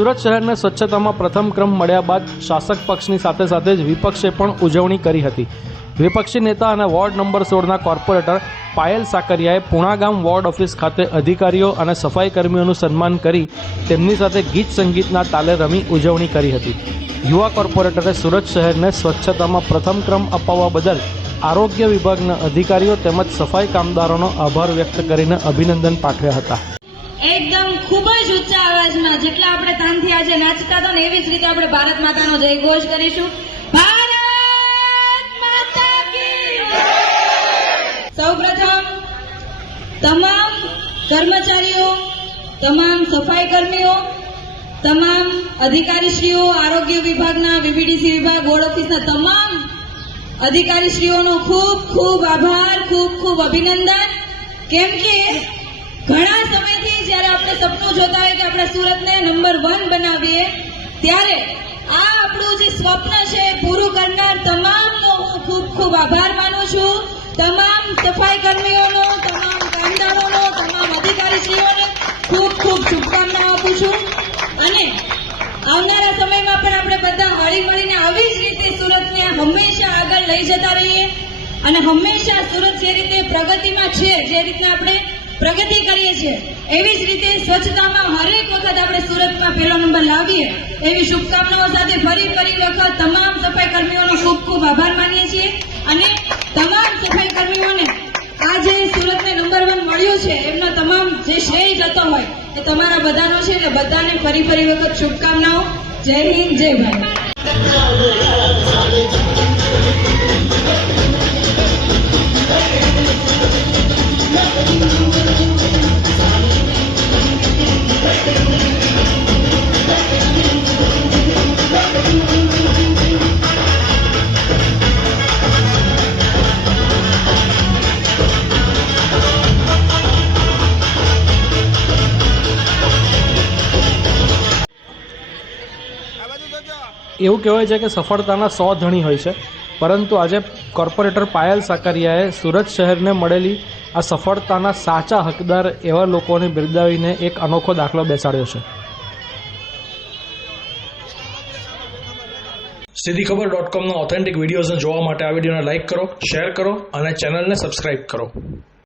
સુરત શહેરને સ્વચ્છતામાં પ્રથમ ક્રમ મળ્યા બાદ શાસક પક્ષની સાથે સાથે જ વિપક્ષે પણ ઉજવણી કરી હતી। વિપક્ષી નેતા અને વોર્ડ નંબર 16ના કોર્પોરેટર પાયલ સાકરિયાએ પુણાગામ વોર્ડ ઓફિસ ખાતે અધિકારીઓ અને સફાઈ કર્મીઓનું સન્માન કરી તેમની સાથે ગીત સંગીતના તાલે રમી ઉજવણી કરી હતી। યુવા કોર્પોરેટરે સુરત શહેરને સ્વચ્છતામાં પ્રથમ ક્રમ અપાવવા બદલ આરોગ્ય વિભાગના અધિકારીઓ તેમજ સફાઈ કામદારોનો આભાર વ્યક્ત કરીને અભિનંદન પાઠવ્યા હતા। एकदम खूब ज ऊंचा आवाज में जेटला आपणे तानथी आज नाचता था ने एवी ज रीते आपणे भारत मातानो जय घोष करीशुं। भारत माता की सौप्रथम तमाम कर्मचारीओ, तमाम सफाई कर्मीओ, तमाम अधिकारीश्रीओ, आरोग्य विभागना वीवीडीसी विभाग वोर्ड ऑफिसना तमाम अधिकारीश्रीओनो खूब खूब आभार, खूब खूब अभिनंदन। केम के घणा समयथी ज्यारे आपणे सपनुं जोता होय के आपणे सूरतने नंबर 1 बनावीए त्यारे आ आपणुं जे स्वप्न छे पूरुं करनार तमामनो हुं खूब खूब आभार मानु छुं। तमाम सफाई कर्मीओनो, तमाम कामदारोनो, तमाम अधिकारीश्रीओने खूब खूब शुभकामनाओ आपું છું અને આવનારા સમયમાં પણ આપણે બધા હળી મળીને આવી જ રીતે સુરતને હંમેશા આગળ લઈ જતા રહીએ અને હંમેશા સુરત જે રીતે પ્રગતિમાં છે, જે રીતે આપણે प्रगति करीए छे एवी ज रीते स्वच्छतामां हरेक वखत आपणे सूरतमां पहेलो नंबर लावीए एवी शुभकामनाओं साथे फरी वखत तमाम सफाई कर्मीओनो खूब खूब आभार मानीए छीए अने तमाम सफाई कर्मीओने आज सूरतने नंबर 1 मळ्यो छे एमनो तमाम जे श्रेय जतो होय ए तमारा बधानो छे એટલે બધાને ફરી વખત શુભકામનાઓ। जय हिंद, जय भारत। એવું કહેવાય છે કે સફળતાના 100 ધણી હોય છે, પરંતુ આજે કોર્પોરેટર પાયલ સાકરિયાએ સુરત શહેરને મળેલી આ સફળતાના સાચા હકદાર એવા લોકોને બિરદાવીને એક અનોખો દાખલો બેસાડ્યો છે। સીધીખબર.comના ઓથેન્ટિક વિડીયોઝને જોવા માટે આ વિડીયોને લાઇક કરો, શેર કરો અને ચેનલને સબસ્ક્રાઇબ કરો।